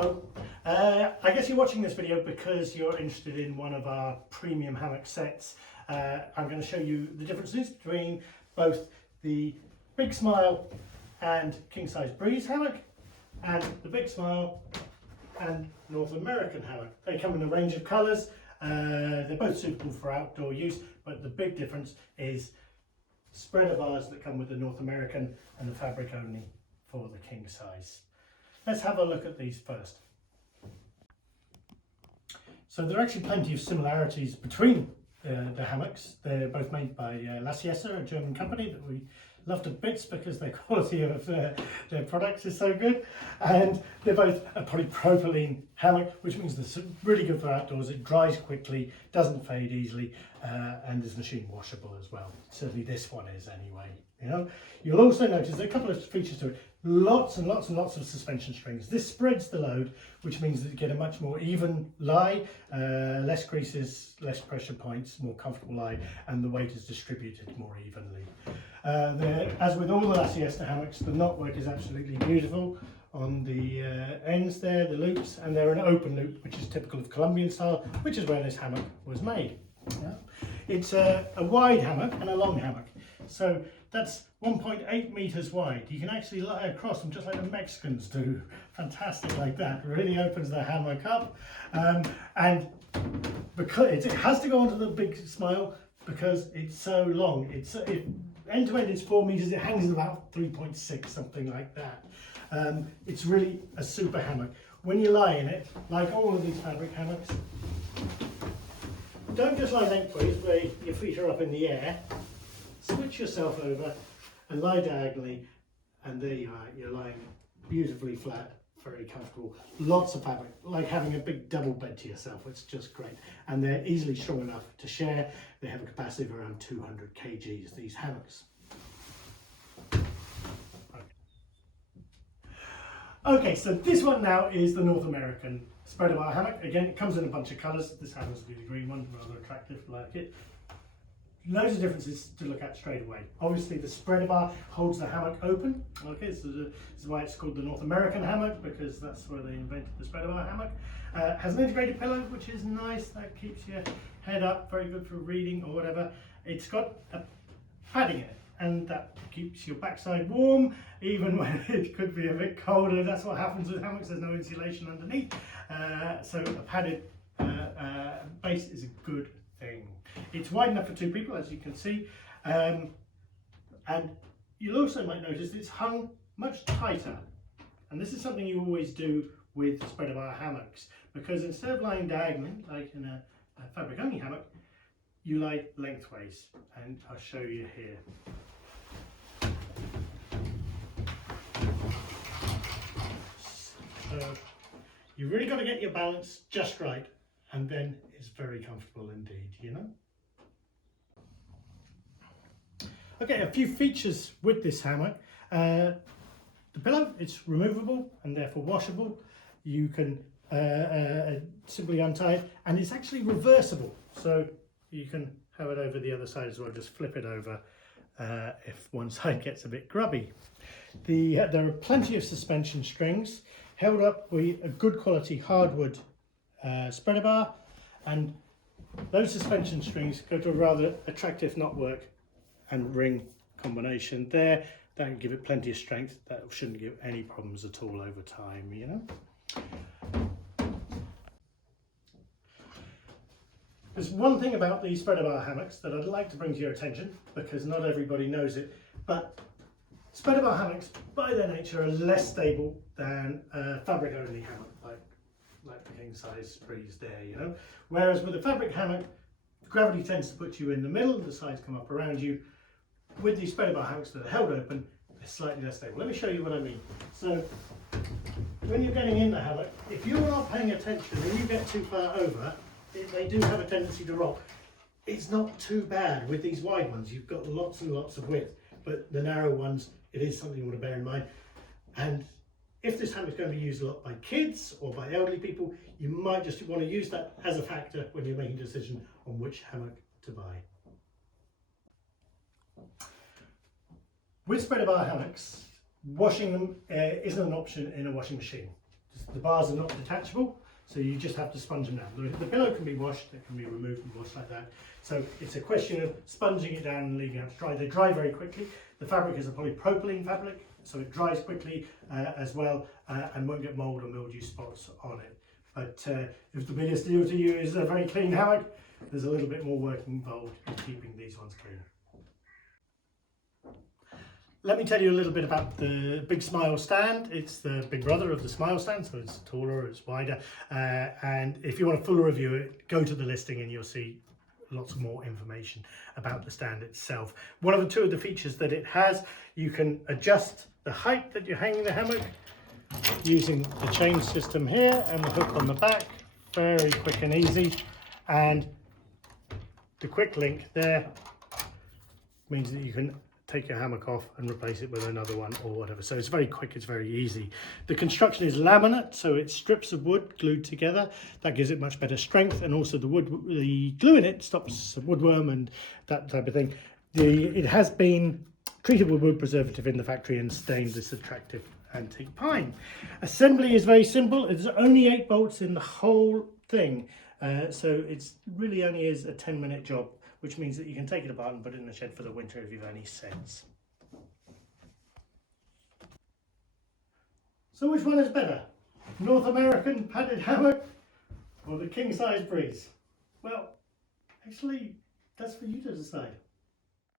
Hello. I guess you're watching this video because you're interested in one of our premium hammock sets. I'm going to show you the differences between both the Big Smile and King Size Breeze hammock and the Big Smile and North American hammock. They come in a range of colours. They're both suitable for outdoor use, but the big difference is spreader bars that come with the North American and the fabric only for the King Size. Let's have a look at these first. So there are actually plenty of similarities between the hammocks. They're both made by La Siesta, a German company that we love to bits because their quality of their products is so good. And they're both a polypropylene hammock, which means they're really good for outdoors. It dries quickly, doesn't fade easily, and is machine washable as well. Certainly this one is anyway. You know, you'll also notice there are a couple of features to it. Lots and lots and lots of suspension strings. This spreads the load, which means that you get a much more even lie, less creases, less pressure points, more comfortable lie, and the weight is distributed more evenly. As with all the La Siesta hammocks, the knotwork is absolutely beautiful on the ends there, the loops, and they're an open loop, which is typical of Colombian style, which is where this hammock was made. Yeah. It's a wide hammock and a long hammock. So that's 1.8 meters wide. You can actually lie across them just like the Mexicans do. Fantastic like that. Really opens the hammock up. And because it has to go onto the Big Smile because it's so long. End to end it's 4 meters. It hangs at about 3.6, something like that. It's really a super hammock. When you lie in it, like all of these fabric hammocks, don't just lie lengthways where your feet are up in the air. Switch yourself over and lie diagonally, and there you are. You're lying beautifully flat, very comfortable. Lots of fabric, like having a big double bed to yourself. It's just great, and they're easily strong enough to share. They have a capacity of around 200 kgs, these hammocks. Okay, so this one now is the North American spreader bar hammock. Again, it comes in a bunch of colours. This happens to be the green one, rather attractive, like it. Loads of differences to look at straight away. Obviously the spreader bar holds the hammock open. Okay, so this is why it's called the North American hammock, because that's where they invented the spreader bar hammock. Has an integrated pillow, which is nice. That keeps your head up, very good for reading or whatever. It's got a padding in it, and that keeps your backside warm, even when it could be a bit colder. That's what happens with hammocks. There's no insulation underneath. So a padded base is a good thing. It's wide enough for 2 people, as you can see, and you'll also might notice it's hung much tighter, and this is something you always do with spreader bar hammocks, because instead of lying diagonally like in a fabric only hammock, you lie lengthways, and I'll show you here. So you've really got to get your balance just right, and then it's very comfortable indeed, you know. Okay, a few features with this hammock. The pillow, it's removable and therefore washable. You can simply untie it, and it's actually reversible. So you can have it over the other side as well, just flip it over if one side gets a bit grubby. There are plenty of suspension strings held up with a good quality hardwood spreader bar, and those suspension strings go to a rather attractive knotwork and ring combination there. That can give it plenty of strength. That shouldn't give any problems at all over time, you know. There's one thing about these spreader bar hammocks that I'd like to bring to your attention, because not everybody knows it, but spreader bar hammocks by their nature are less stable than a fabric only hammock like the King Size Breeze there, you know. Whereas with a fabric hammock, gravity tends to put you in the middle, the sides come up around you. With these spreader bar hammocks that are held open, they're slightly less stable. Let me show you what I mean. So when you're getting in the hammock, if you're not paying attention and you get too far over, they do have a tendency to rock. It's not too bad with these wide ones. You've got lots and lots of width, but the narrow ones, it is something you want to bear in mind. And if this hammock is going to be used a lot by kids or by elderly people, you might just want to use that as a factor when you're making a decision on which hammock to buy. With spreader bar hammocks, washing them isn't an option in a washing machine. The bars are not detachable, so you just have to sponge them down. The pillow can be washed, it can be removed and washed like that. So it's a question of sponging it down and leaving it out to dry. They dry very quickly. The fabric is a polypropylene fabric, so it dries quickly as well and won't get mould or mildew spots on it. But if the biggest deal to you is a very clean hammock, there's a little bit more work involved in keeping these ones clean. Let me tell you a little bit about the Big Smile stand. It's the big brother of the Smile stand, so it's taller, it's wider. And if you want a fuller review, go to the listing and you'll see lots more information about the stand itself. One of the two of the features that it has, you can adjust the height that you're hanging the hammock using the chain system here and the hook on the back. Very quick and easy. And the quick link there means that you can take your hammock off and replace it with another one or whatever. So it's very quick, it's very easy. The construction is laminate, so it's strips of wood glued together. That gives it much better strength, and also the glue in it stops woodworm and that type of thing. It has been treated with wood preservative in the factory and stained this attractive antique pine. Assembly is very simple. There's only 8 bolts in the whole thing, so it's really only is a 10-minute job, which means that you can take it apart and put it in the shed for the winter if you've any sense. So which one is better? North American padded hammock or the king size Breeze? Well, actually, that's for you to decide.